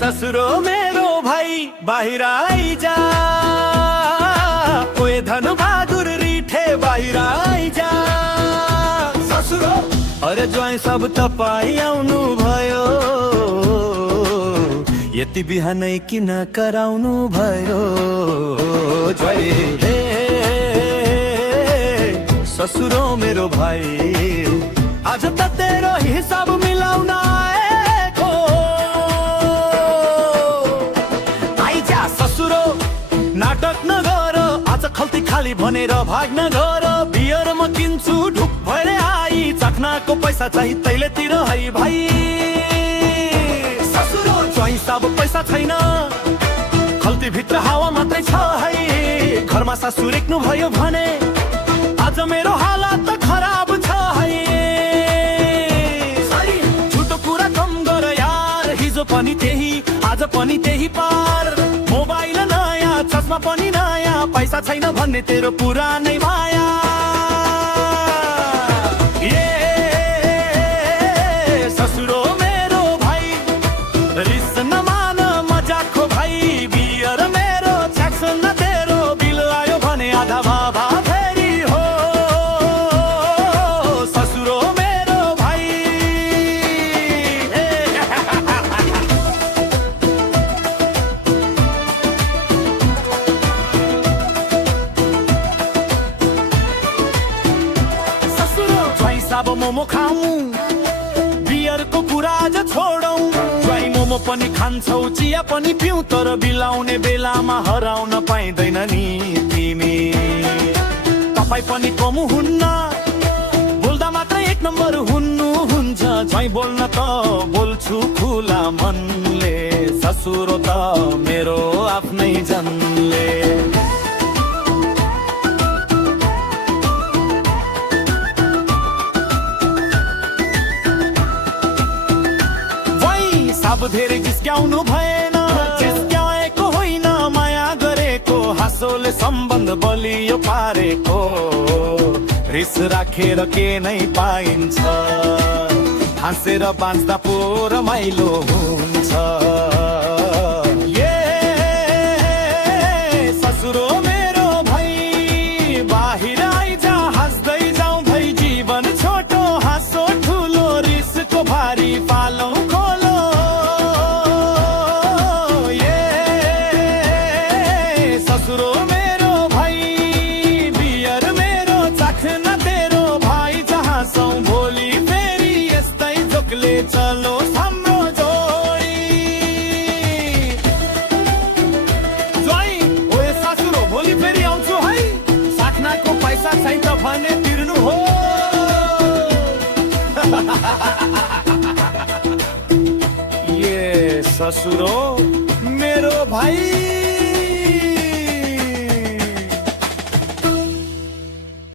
ससुरो मेरो भाइ बाहिर आइजा, ओए धन बहादुर रिठे बाहिर आइजा। ससुरो अरे ज्वाइँ सब तपाईँ आउनु भयो, यति बिहानै किन कराउनु भयो ज्वाइँ। हे ससुरो मेरो भाइ, आज त तेरो हिसाब मिलाउन आएको। आइजा ससुरो नाटक नगर, आज खल्ती खाली भनेर भाग्न गर। बियर म किन्छु ढुक भएर आई, चख्नाको पैसा चाहिँ तैले तिर है भाइ। ससुरो ज्वाइँ सब पैसा छैन, खल्ती भित्र हावा मात्रै छ है। घरमा सासु रेक्नु भयो भने आज मेरो हालत त खराब छ है। झुटो कुरा कम गर यार, हिजो पनि त्यही आज पनि त्यही पार। मोबाइल नयाँ चस्मा पनि नयाँ, पैसा छैन भन्ने तेरो पुरानै माया। ए ससुरो मेरो भाइ, रिस नमान मजाकको भाइ। बियर मेरो छ्याक्स न तेरो, बिल आयो भने आधा भाभा फेरि हो। ससुरो मेरो भाइ ससुरो ज्वाइँ सब मोमो खाऊ, बियरको कुरा आज छोडौ। ज्वाइँ मोमो पनि खान्छौ, चिया पनि पिउ, तर बिलाउने बेलामा हराउन पाइँदैन नि तिमी। तपाईँ पनि कमु हुन्न, बोल्दा मात्रै एक नम्बर हुनु हुन्छ। ज्वाइँ बोल्न त बोल्छु खुला मनले, ससुरो त मेरो आफ्नै जनले। अब धेरै जिस्क्याउनु भएन, जिस्क्याएको होइन माया गरेको। हाँसोले सम्बन्ध बलियो पारेको, रिस राखेर के नै पाइन्छ। हाँसेर बाँच्दा पो रमाइलो हुन्छ। ए ससुरो मेरो भाइ, बाहिर आइजा हाँस्दै जाउँ भाइ। जीवन छोटो हाँसो ठुलो, रिसको भारी पालौँ खोलो। ससुरो मेरो भाइ, बियर मेरो चाख्न तेरो भाइ। चाहन्छौ भोलि फेरि यस्तै जोकले चलोस् हाम्रो जोडी। ज्वाइँ ओए ससुरो भोलि फेरि आउँछु है, चाख्नाको पैसा छैन भने तिर्नु हो। ए ससुरो